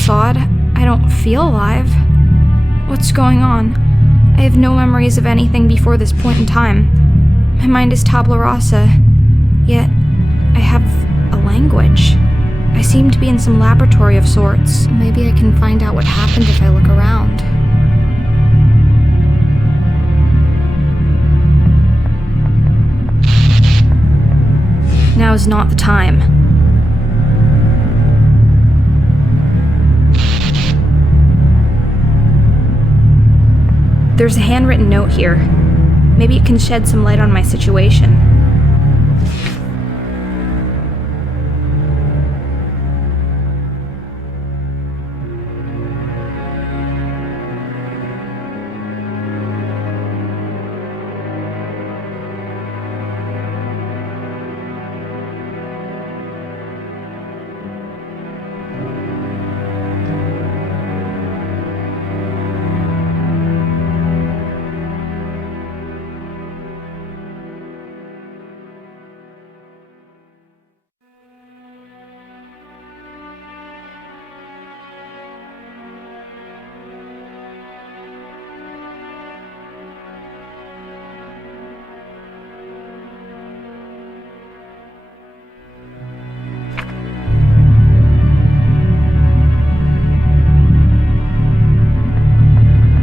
That's odd. I don't feel alive. What's going on? I have no memories of anything before this point in time. My mind is tabula rasa, yet I have a language. I seem to be in some laboratory of sorts. Maybe I can find out what happened if I look around. Now is not the time. There's a handwritten note here. Maybe it can shed some light on my situation.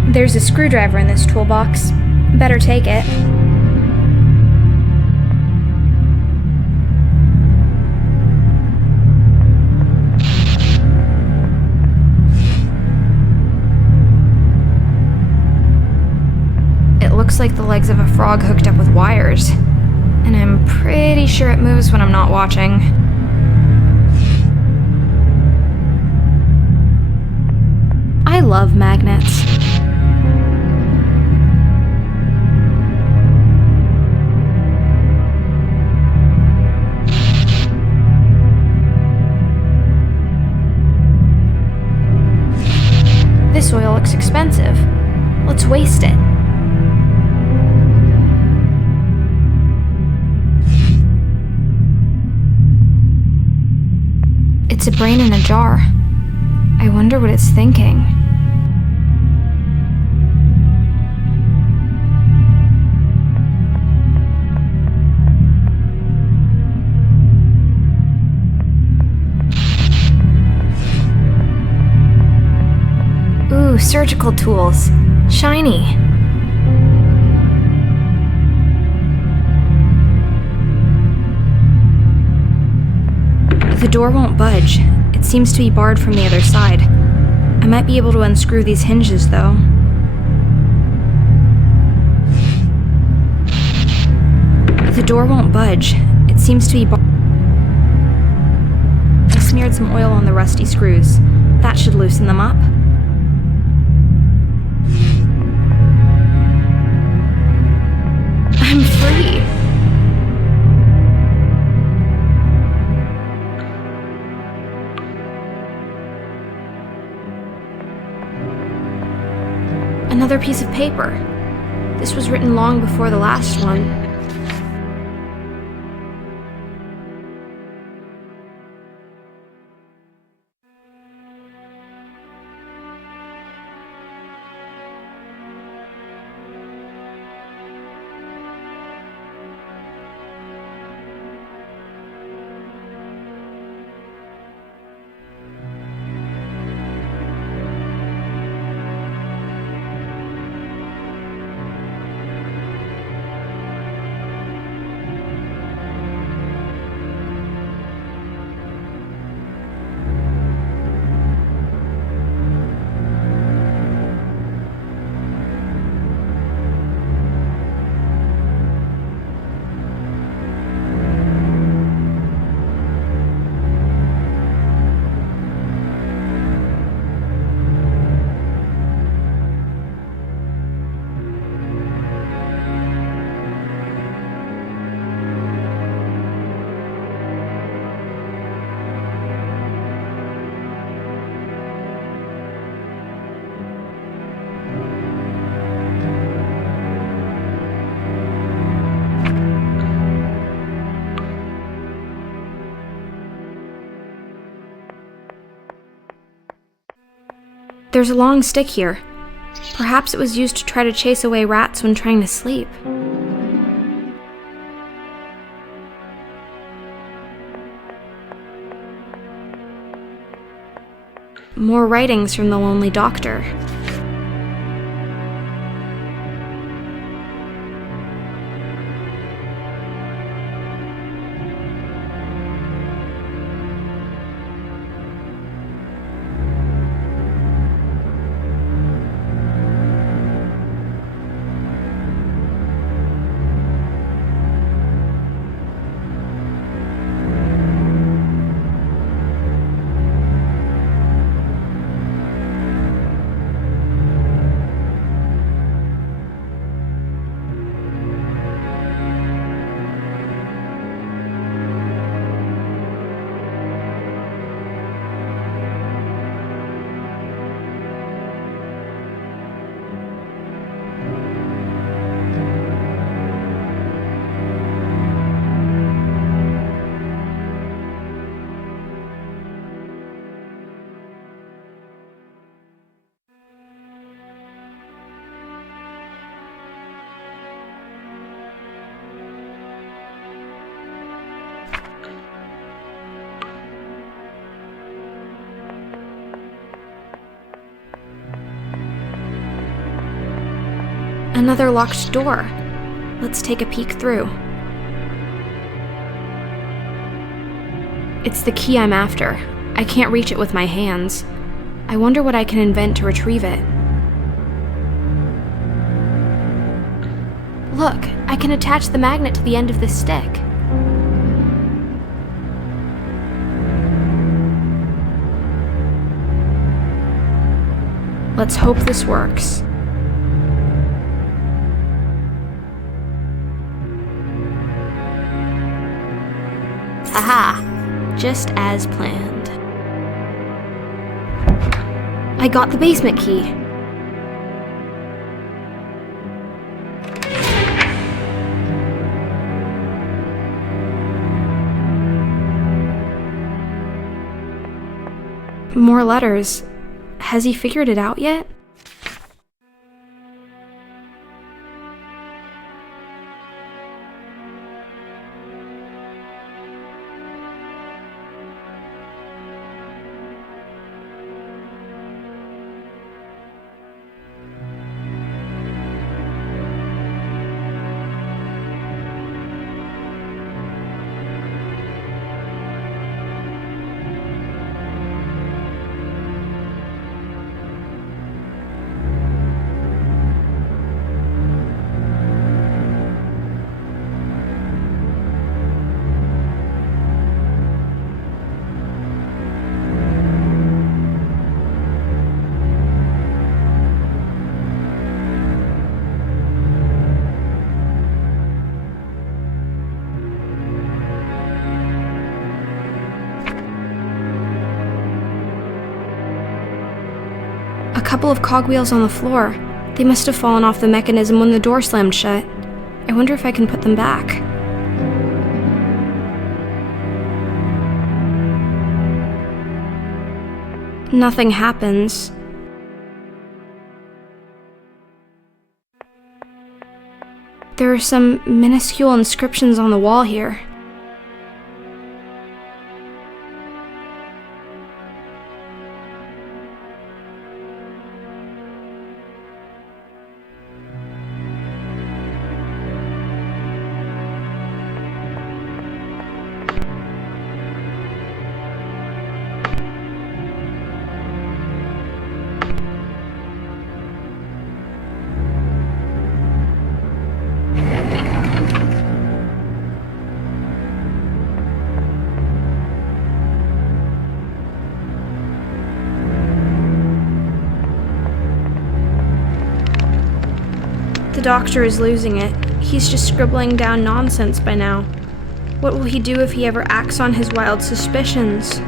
There's a screwdriver in this toolbox. Better take it. It looks like the legs of a frog hooked up with wires. And I'm pretty sure it moves when I'm not watching. I love magnets. This oil looks expensive. Let's waste it. It's a brain in a jar. I wonder what it's thinking. Ooh, surgical tools. Shiny. The door won't budge. It seems to be barred from the other side. I might be able to unscrew these hinges, though. The door won't budge. It seems to be barred. I smeared some oil on the rusty screws. That should loosen them up. I'm free. Another piece of paper. This was written long before the last one. There's a long stick here. Perhaps it was used to try to chase away rats when trying to sleep. More writings from the lonely doctor. Another locked door. Let's take a peek through. It's the key I'm after. I can't reach it with my hands. I wonder what I can invent to retrieve it. Look, I can attach the magnet to the end of this stick. Let's hope this works. Aha! Just as planned. I got the basement key. More letters. Has he figured it out yet? A couple of cogwheels on the floor. They must have fallen off the mechanism when the door slammed shut. I wonder if I can put them back. Nothing happens. There are some minuscule inscriptions on the wall here. The doctor is losing it. He's just scribbling down nonsense by now. What will he do if he ever acts on his wild suspicions?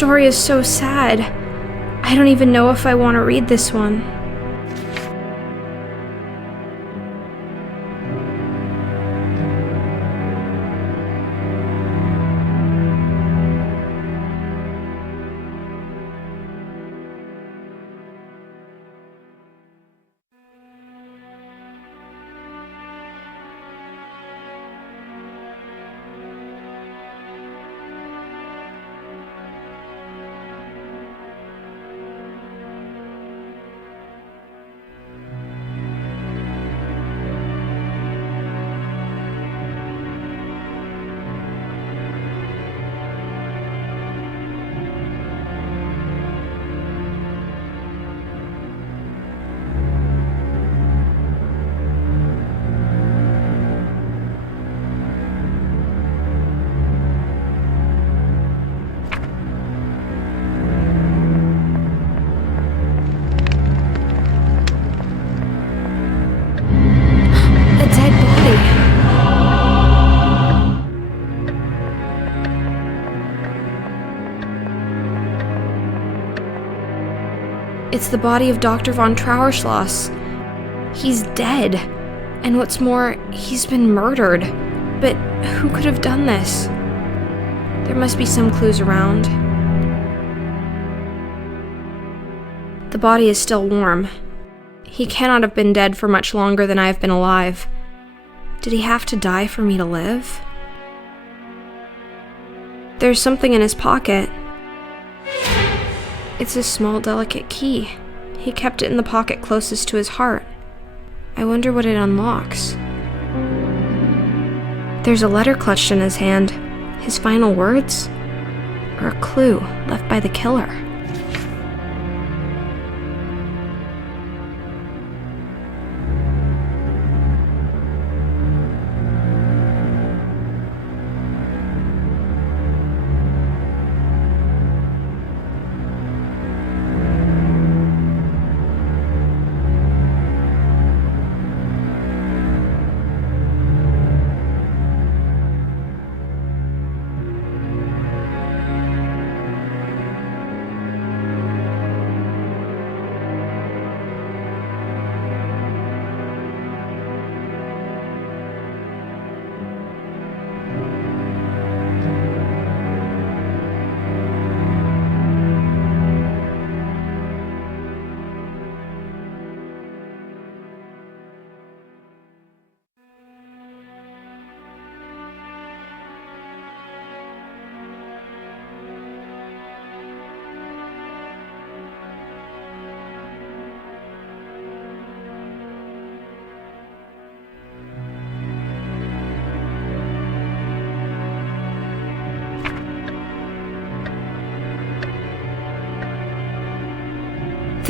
story is so sad. I don't even know if I want to read this one. It's the body of Dr. von Trauerschloss. He's dead. And what's more, he's been murdered. But who could have done this? There must be some clues around. The body is still warm. He cannot have been dead for much longer than I have been alive. Did he have to die for me to live? There's something in his pocket. It's a small, delicate key. He kept it in the pocket closest to his heart. I wonder what it unlocks. There's a letter clutched in his hand. His final words? Or a clue left by the killer?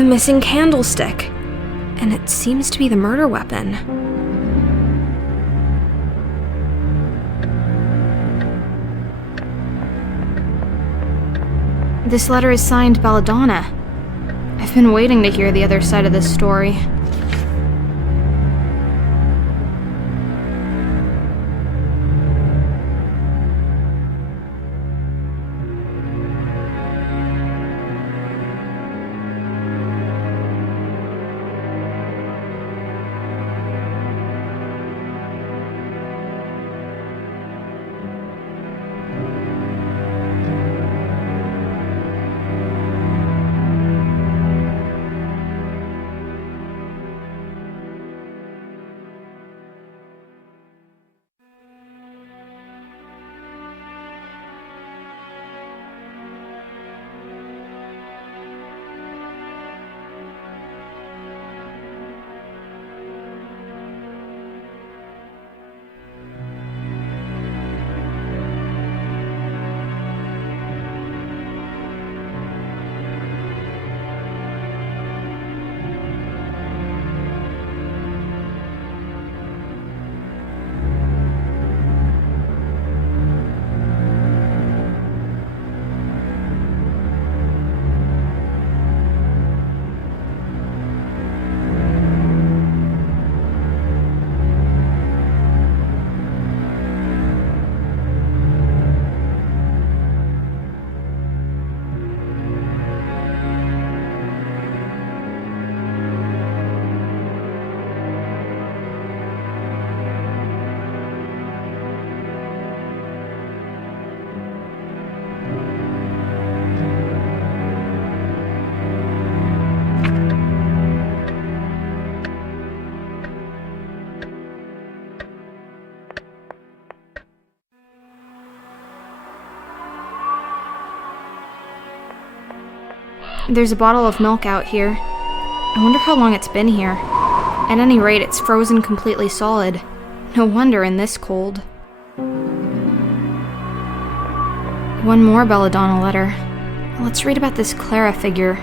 The missing candlestick. And it seems to be the murder weapon. This letter is signed Belladonna. I've been waiting to hear the other side of this story. There's a bottle of milk out here. I wonder how long it's been here. At any rate, it's frozen completely solid. No wonder in this cold. One more Belladonna letter. Let's read about this Clara figure.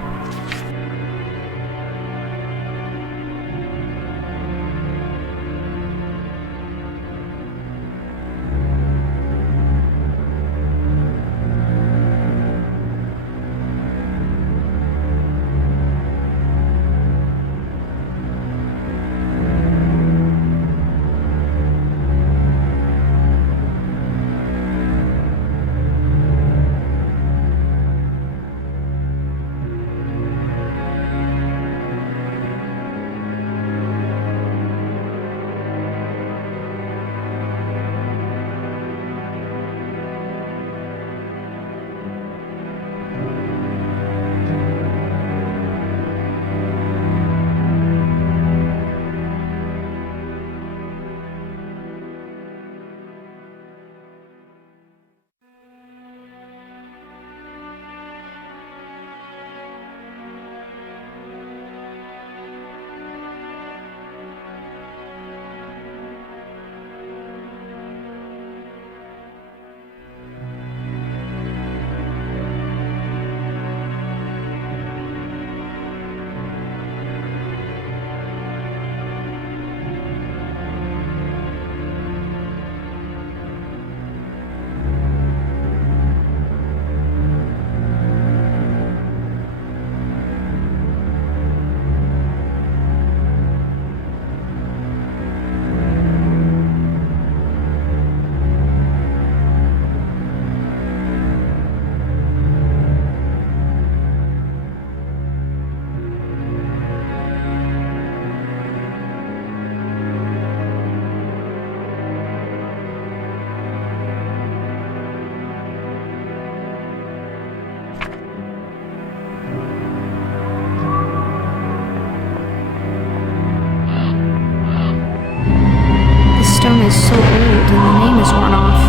Is so old and the name is worn off.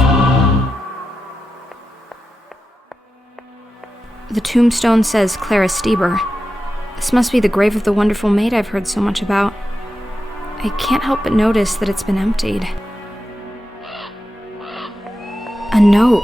The tombstone says Clara Stieber. This must be the grave of the wonderful maid I've heard so much about. I can't help but notice that it's been emptied. A note.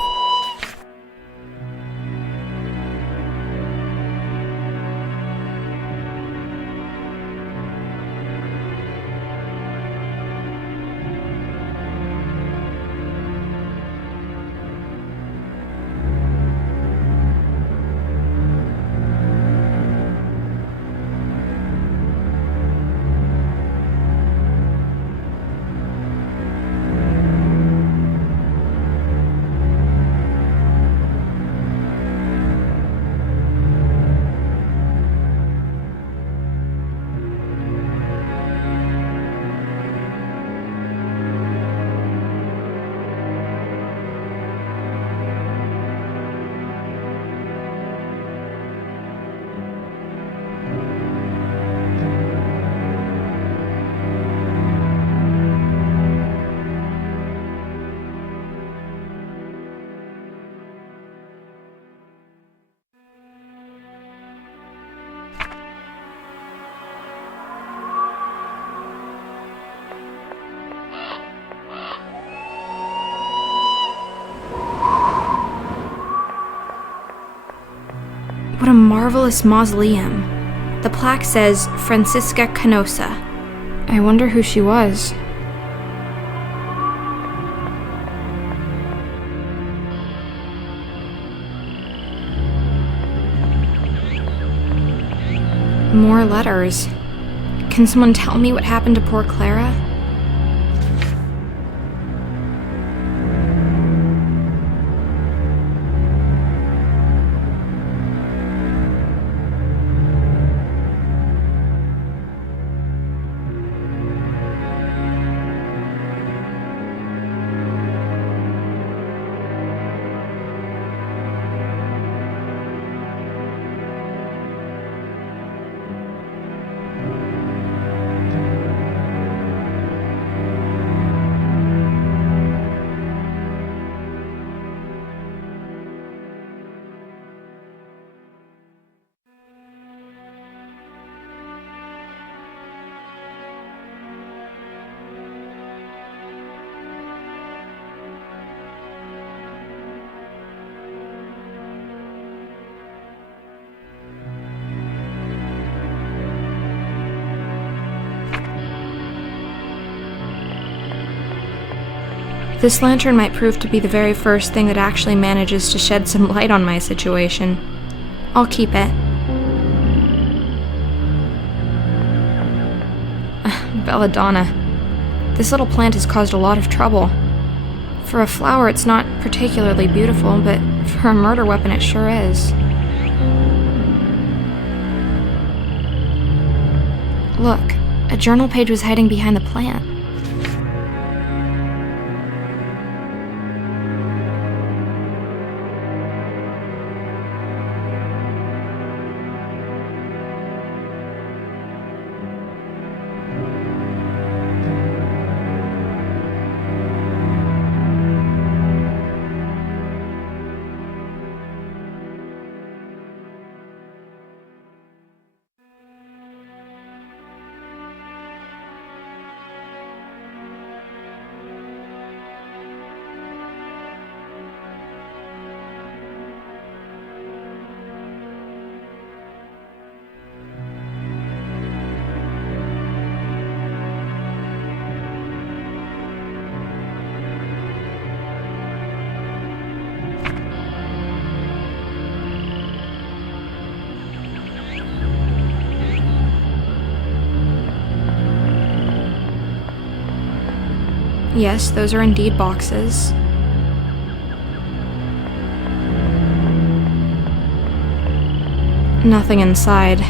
What a marvelous mausoleum. The plaque says Francisca Canosa. I wonder who she was. More letters. Can someone tell me what happened to poor Clara? This lantern might prove to be the very first thing that actually manages to shed some light on my situation. I'll keep it. Belladonna. This little plant has caused a lot of trouble. For a flower, it's not particularly beautiful, but for a murder weapon, it sure is. Look, a journal page was hiding behind the plant. Yes, those are indeed boxes. Nothing inside.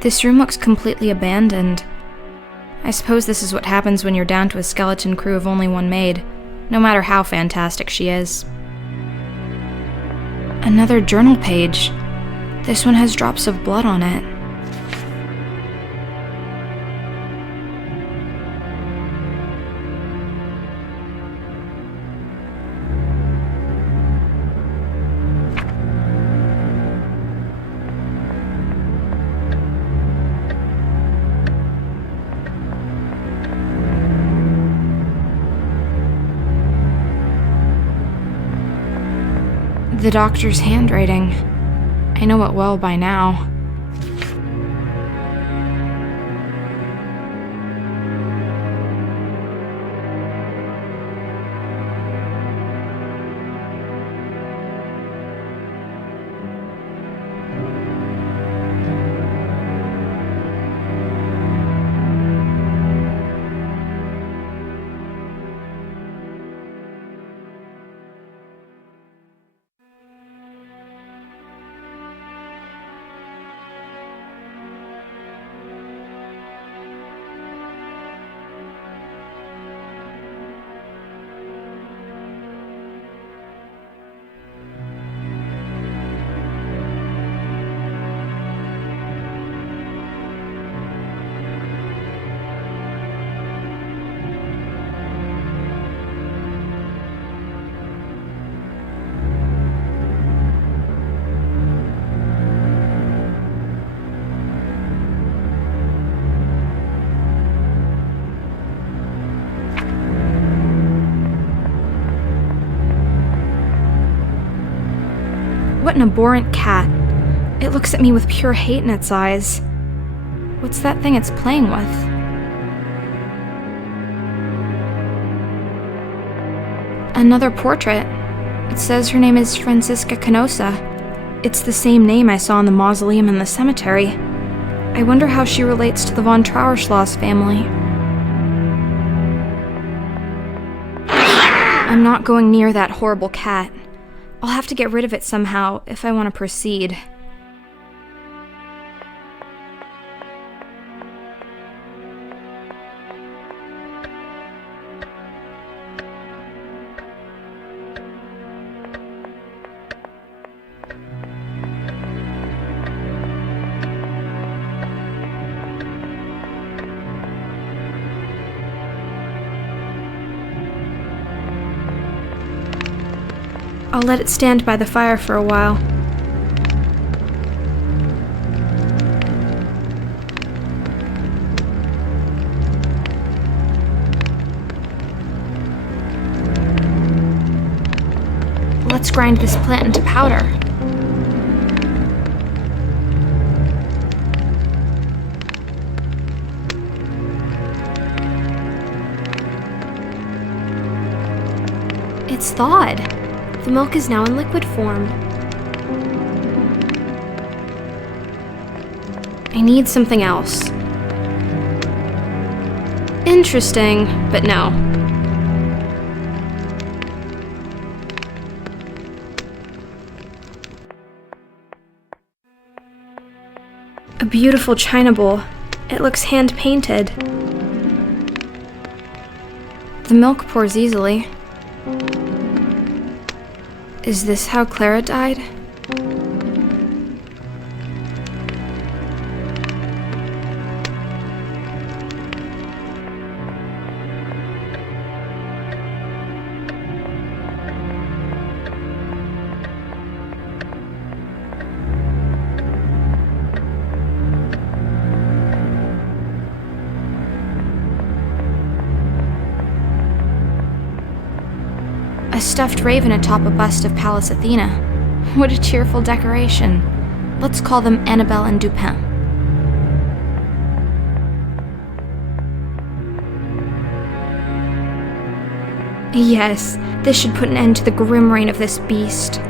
This room looks completely abandoned. I suppose this is what happens when you're down to a skeleton crew of only one maid, no matter how fantastic she is. Another journal page. This one has drops of blood on it. The doctor's handwriting. I know it well by now. What an abhorrent cat. It looks at me with pure hate in its eyes. What's that thing it's playing with? Another portrait. It says her name is Francisca Canosa. It's the same name I saw in the mausoleum in the cemetery. I wonder how she relates to the von Trauerschloss family. I'm not going near that horrible cat. I'll have to get rid of it somehow if I want to proceed. I'll let it stand by the fire for a while. Let's grind this plant into powder. It's thawed. The milk is now in liquid form. I need something else. Interesting, but no. A beautiful china bowl. It looks hand-painted. The milk pours easily. Is this how Clara died? A stuffed raven atop a bust of Pallas Athena. What a cheerful decoration. Let's call them Annabelle and Dupin. Yes, this should put an end to the grim reign of this beast.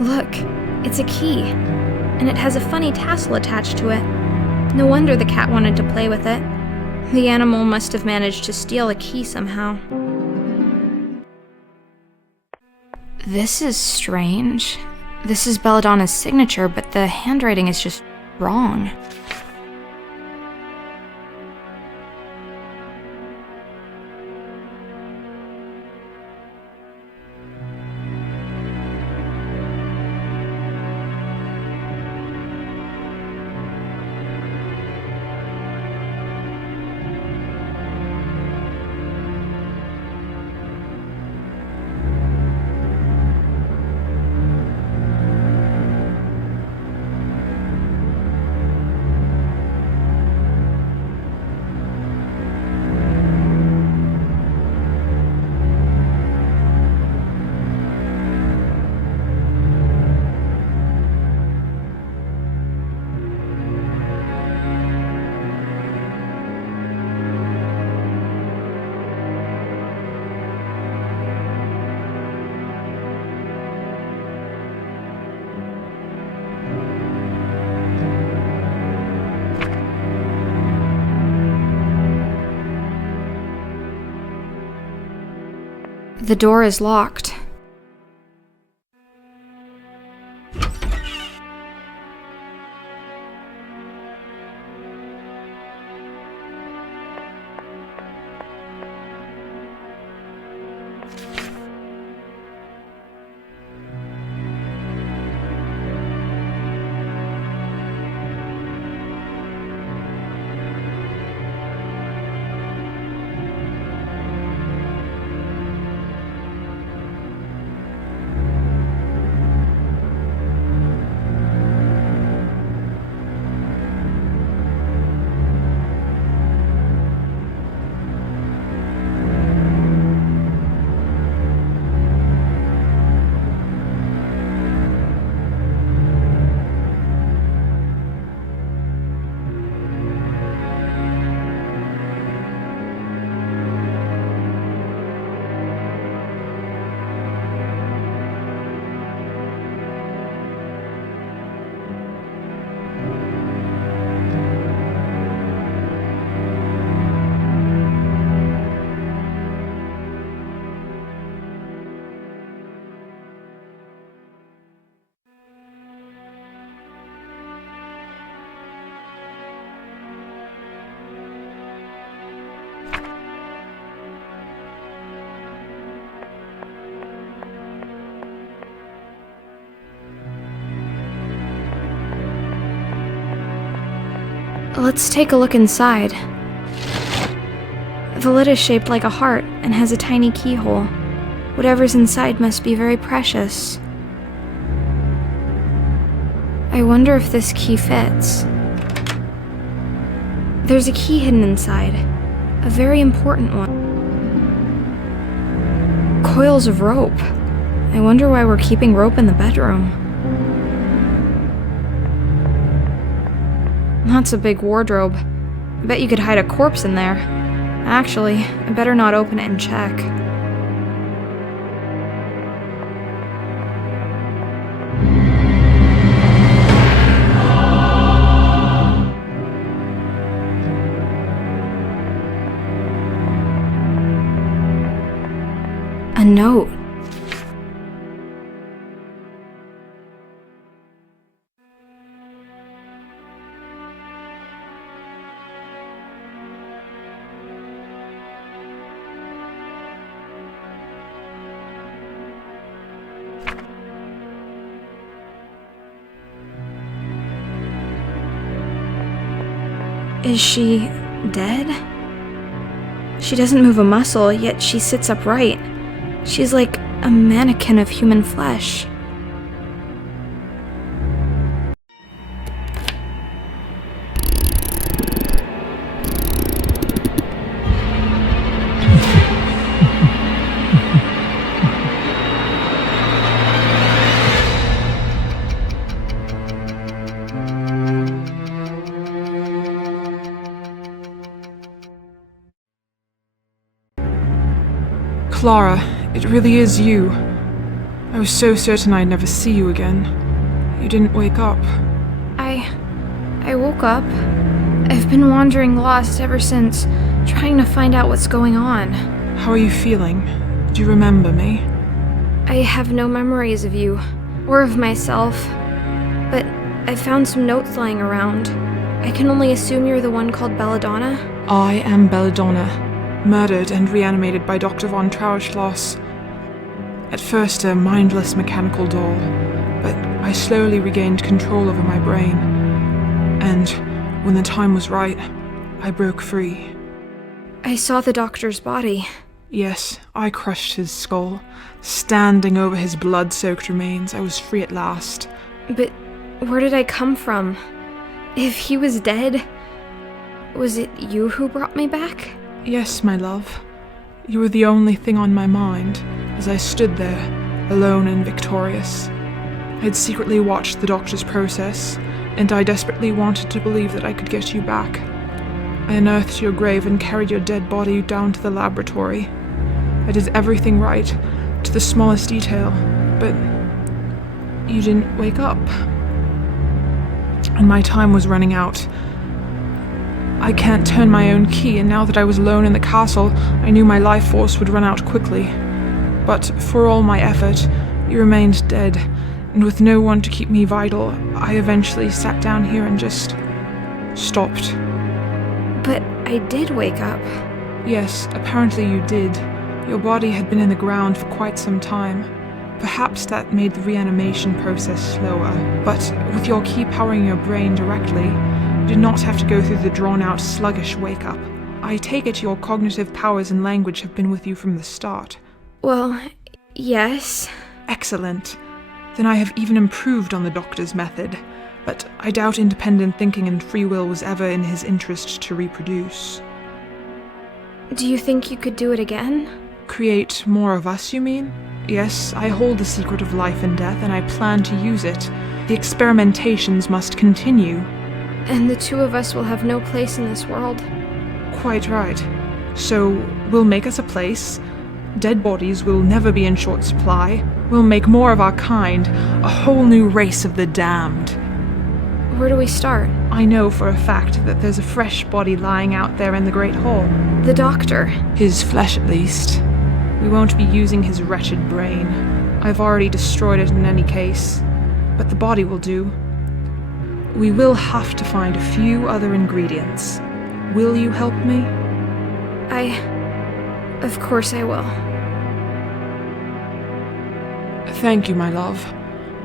Look, it's a key, and it has a funny tassel attached to it. No wonder the cat wanted to play with it. The animal must have managed to steal a key somehow. This is strange. This is Belladonna's signature, but the handwriting is just wrong. The door is locked. Let's take a look inside. The lid is shaped like a heart and has a tiny keyhole. Whatever's inside must be very precious. I wonder if this key fits. There's a key hidden inside, a very important one. Coils of rope. I wonder why we're keeping rope in the bedroom. That's a big wardrobe. I bet you could hide a corpse in there. Actually, I better not open it and check. A note. Is she dead? She doesn't move a muscle, yet she sits upright. She's like a mannequin of human flesh. Clara, it really is you. I was so certain I'd never see you again. You didn't wake up. I woke up. I've been wandering lost ever since, trying to find out what's going on. How are you feeling? Do you remember me? I have no memories of you, or of myself, but I found some notes lying around. I can only assume you're the one called Belladonna? I am Belladonna, murdered and reanimated by Dr. von Trauschloss. At first a mindless mechanical doll, but I slowly regained control over my brain. And when the time was right, I broke free. I saw the doctor's body. Yes, I crushed his skull. Standing over his blood-soaked remains, I was free at last. But where did I come from? If he was dead, was it you who brought me back? Yes, my love. You were the only thing on my mind as I stood there, alone and victorious. I had secretly watched the doctor's process, and I desperately wanted to believe that I could get you back. I unearthed your grave and carried your dead body down to the laboratory. I did everything right, to the smallest detail, but you didn't wake up. And my time was running out. I can't turn my own key, and now that I was alone in the castle, I knew my life force would run out quickly. But for all my effort, you remained dead, and with no one to keep me vital, I eventually sat down here and just stopped. But I did wake up. Yes, apparently you did. Your body had been in the ground for quite some time. Perhaps that made the reanimation process slower, but with your key powering your brain directly, you did not have to go through the drawn-out, sluggish wake-up. I take it your cognitive powers and language have been with you from the start. Well, yes. Excellent. Then I have even improved on the doctor's method, but I doubt independent thinking and free will was ever in his interest to reproduce. Do you think you could do it again? Create more of us, you mean? Yes, I hold the secret of life and death, and I plan to use it. The experimentations must continue. And the two of us will have no place in this world. Quite right. So, we'll make us a place. Dead bodies will never be in short supply. We'll make more of our kind, a whole new race of the damned. Where do we start? I know for a fact that there's a fresh body lying out there in the Great Hall. The doctor. His flesh, at least. We won't be using his wretched brain. I've already destroyed it in any case. But the body will do. We will have to find a few other ingredients. Will you help me? Of course I will. Thank you, my love.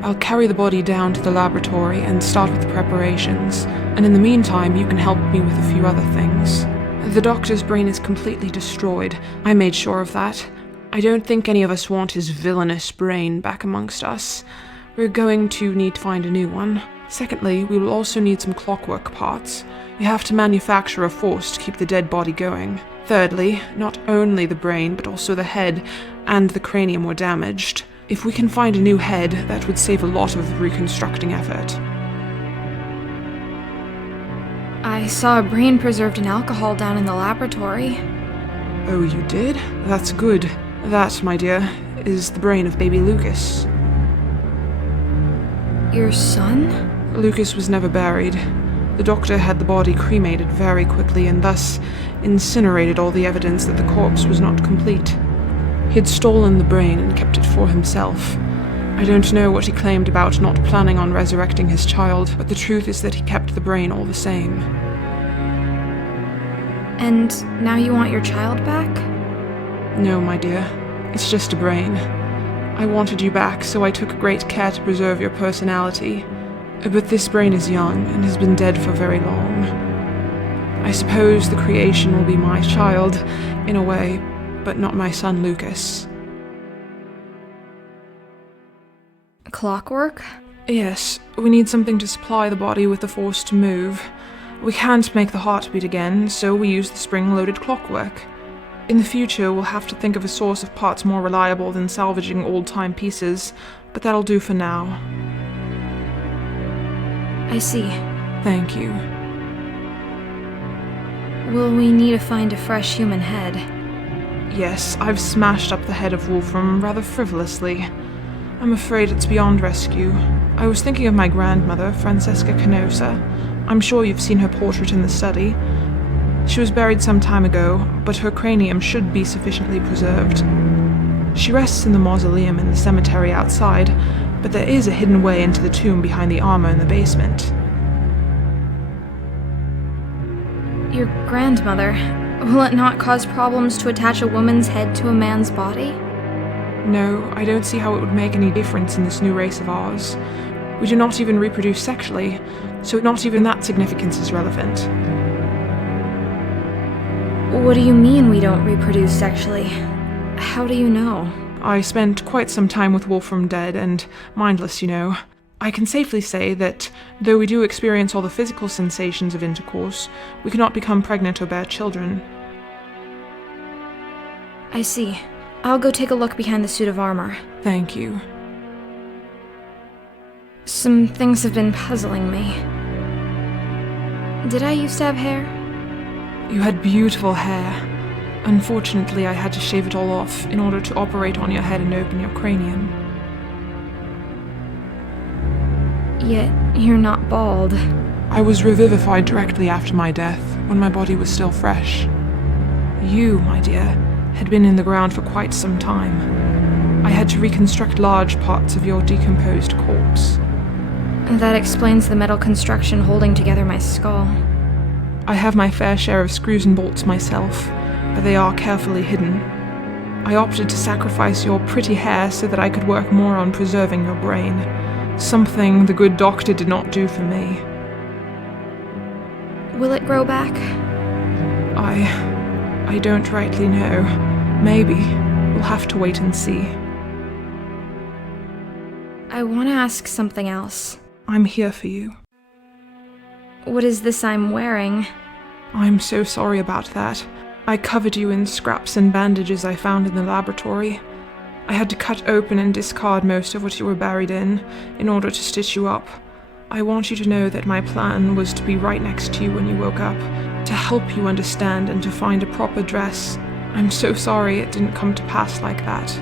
I'll carry the body down to the laboratory and start with the preparations, and in the meantime you can help me with a few other things. The doctor's brain is completely destroyed. I made sure of that. I don't think any of us want his villainous brain back amongst us. We're going to need to find a new one. Secondly, we will also need some clockwork parts. We have to manufacture a force to keep the dead body going. Thirdly, not only the brain, but also the head and the cranium were damaged. If we can find a new head, that would save a lot of the reconstructing effort. I saw a brain preserved in alcohol down in the laboratory. Oh, you did? That's good. That, my dear, is the brain of baby Lucas. Your son? Lucas was never buried. The doctor had the body cremated very quickly and thus incinerated all the evidence that the corpse was not complete. He had stolen the brain and kept it for himself. I don't know what he claimed about not planning on resurrecting his child, but the truth is that he kept the brain all the same. And now you want your child back? No, my dear. It's just a brain. I wanted you back, so I took great care to preserve your personality. But this brain is young and has been dead for very long. I suppose the creation will be my child, in a way, but not my son Lucas. Clockwork? Yes, we need something to supply the body with the force to move. We can't make the heart beat again, so we use the spring-loaded clockwork. In the future, we'll have to think of a source of parts more reliable than salvaging old-time pieces, but that'll do for now. I see. Thank you. Will we need to find a fresh human head? Yes, I've smashed up the head of Wolfram rather frivolously. I'm afraid it's beyond rescue. I was thinking of my grandmother, Francesca Canosa. I'm sure you've seen her portrait in the study. She was buried some time ago, but her cranium should be sufficiently preserved. She rests in the mausoleum in the cemetery outside, but there is a hidden way into the tomb behind the armor in the basement. Your grandmother. Will it not cause problems to attach a woman's head to a man's body? No, I don't see how it would make any difference in this new race of ours. We do not even reproduce sexually, so not even that significance is relevant. What do you mean we don't reproduce sexually? How do you know? I spent quite some time with Wolfram dead and mindless, you know. I can safely say that, though we do experience all the physical sensations of intercourse, we cannot become pregnant or bear children. I see. I'll go take a look behind the suit of armor. Thank you. Some things have been puzzling me. Did I used to have hair? You had beautiful hair. Unfortunately, I had to shave it all off in order to operate on your head and open your cranium. Yet, you're not bald. I was revivified directly after my death, when my body was still fresh. You, my dear, had been in the ground for quite some time. I had to reconstruct large parts of your decomposed corpse. That explains the metal construction holding together my skull. I have my fair share of screws and bolts myself, but they are carefully hidden. I opted to sacrifice your pretty hair so that I could work more on preserving your brain, something the good doctor did not do for me. Will it grow back? I don't rightly know. Maybe. We'll have to wait and see. I want to ask something else. I'm here for you. What is this I'm wearing? I'm so sorry about that. I covered you in scraps and bandages I found in the laboratory. I had to cut open and discard most of what you were buried in order to stitch you up. I want you to know that my plan was to be right next to you when you woke up, to help you understand and to find a proper dress. I'm so sorry it didn't come to pass like that.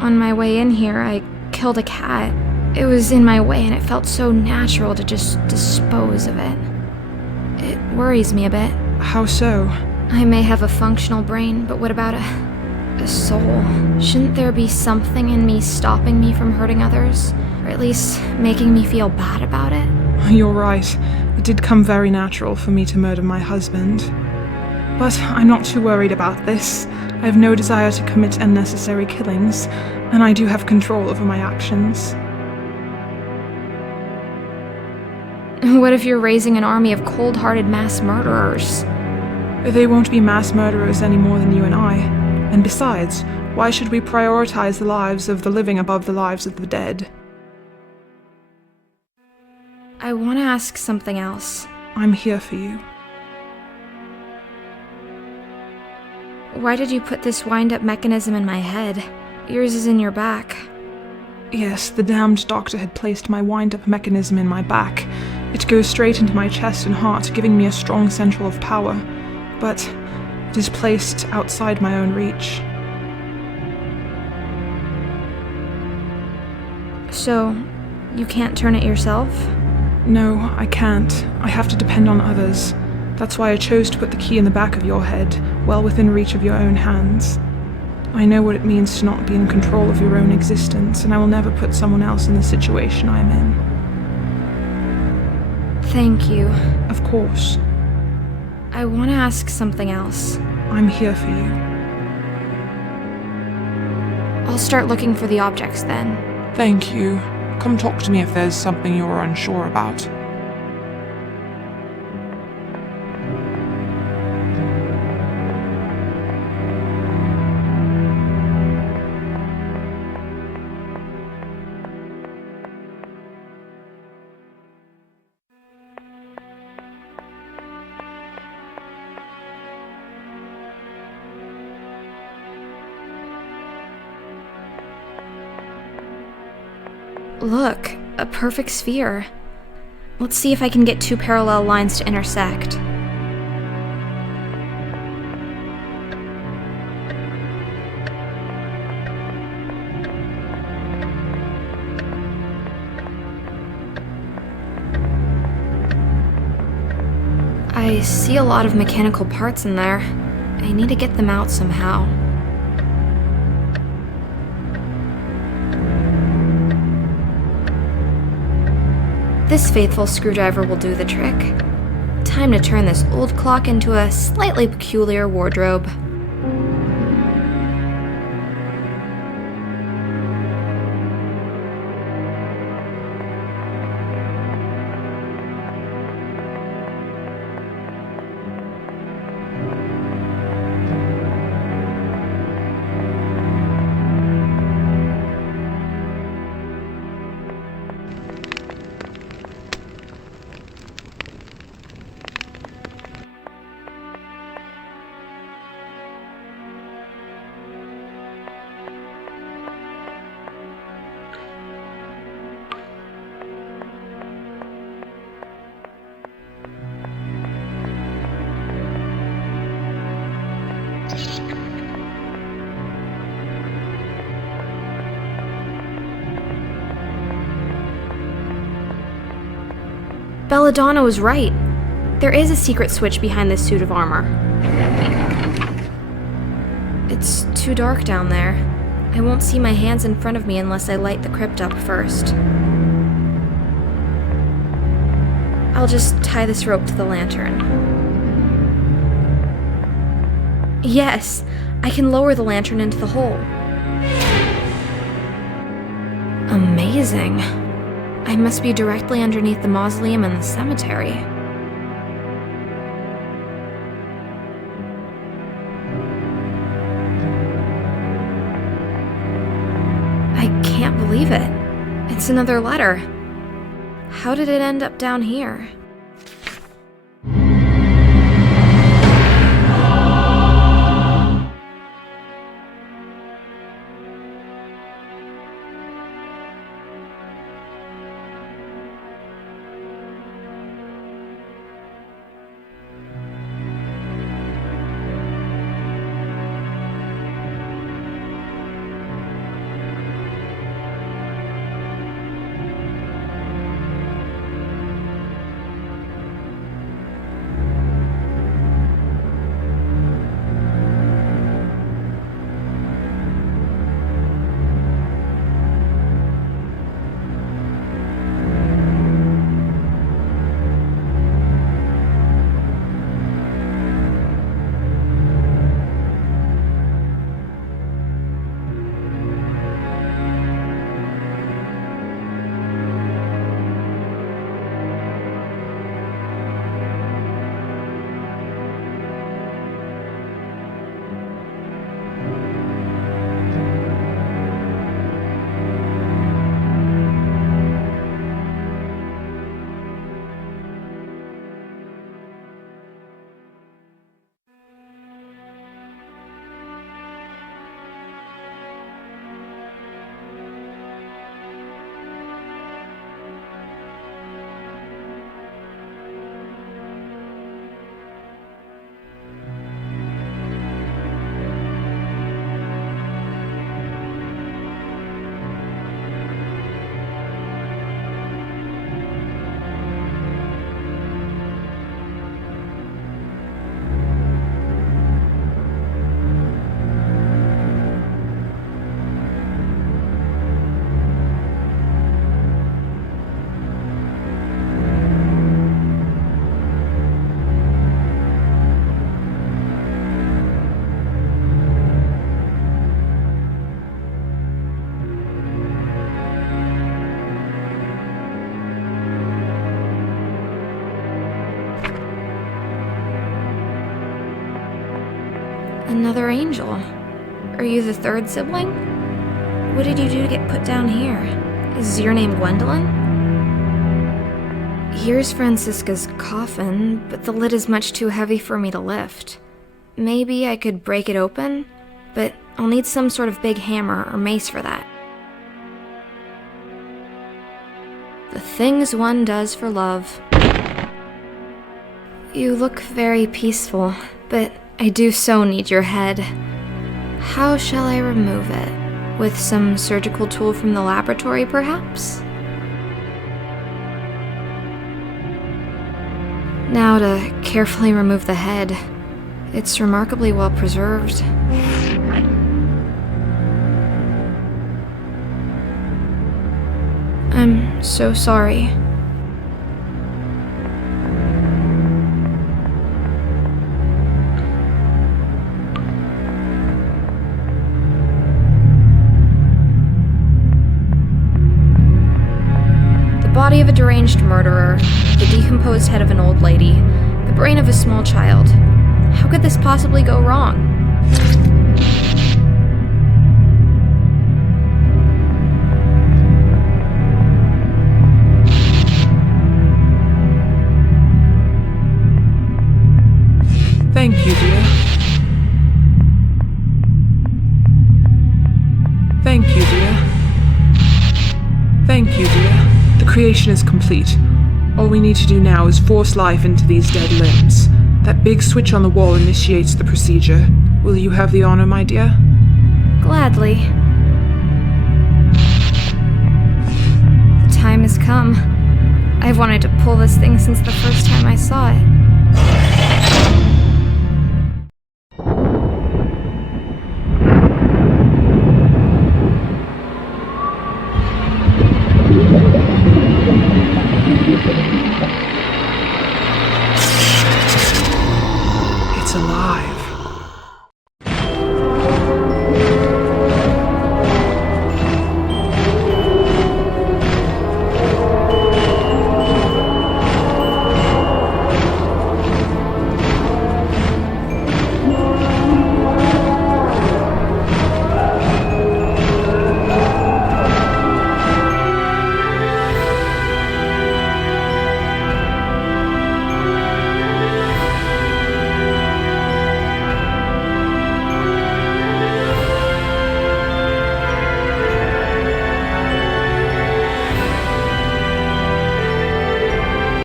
On my way in here, I killed a cat. It was in my way and it felt so natural to just dispose of it. It worries me a bit. How so? I may have a functional brain, but what about a soul? Shouldn't there be something in me stopping me from hurting others? Or at least making me feel bad about it? You're right. It did come very natural for me to murder my husband. But I'm not too worried about this. I have no desire to commit unnecessary killings, and I do have control over my actions. What if you're raising an army of cold-hearted mass murderers? They won't be mass murderers any more than you and I. And besides, why should we prioritize the lives of the living above the lives of the dead? I want to ask something else. I'm here for you. Why did you put this wind-up mechanism in my head? Yours is in your back. Yes, the damned doctor had placed my wind-up mechanism in my back. It goes straight into my chest and heart, giving me a strong central of power. But it is placed outside my own reach. So, you can't turn it yourself? No, I can't. I have to depend on others. That's why I chose to put the key in the back of your head, well within reach of your own hands. I know what it means to not be in control of your own existence, and I will never put someone else in the situation I am in. Thank you. Of course. I want to ask something else. I'm here for you. I'll start looking for the objects then. Thank you. Come talk to me if there's something you're unsure about. Look, a perfect sphere. Let's see if I can get two parallel lines to intersect. I see a lot of mechanical parts in there. I need to get them out somehow. This faithful screwdriver will do the trick. Time to turn this old clock into a slightly peculiar wardrobe. Belladonna was right. There is a secret switch behind this suit of armor. It's too dark down there. I won't see my hands in front of me unless I light the crypt up first. I'll just tie this rope to the lantern. Yes, I can lower the lantern into the hole. Amazing. I must be directly underneath the mausoleum in the cemetery. I can't believe it. It's another letter. How did it end up down here? Another angel. Are you the third sibling? What did you do to get put down here? Is your name Gwendolyn? Here's Francisca's coffin, but the lid is much too heavy for me to lift. Maybe I could break it open, but I'll need some sort of big hammer or mace for that. The things one does for love. You look very peaceful, but I do so need your head. How shall I remove it? With some surgical tool from the laboratory, perhaps? Now to carefully remove the head. It's remarkably well preserved. I'm so sorry. The body of a deranged murderer, the decomposed head of an old lady, the brain of a small child. How could this possibly go wrong? Thank you, dear. Thank you, dear. Thank you, dear. The creation is complete. All we need to do now is force life into these dead limbs. That big switch on the wall initiates the procedure. Will you have the honor, my dear? Gladly. The time has come. I've wanted to pull this thing since the first time I saw it.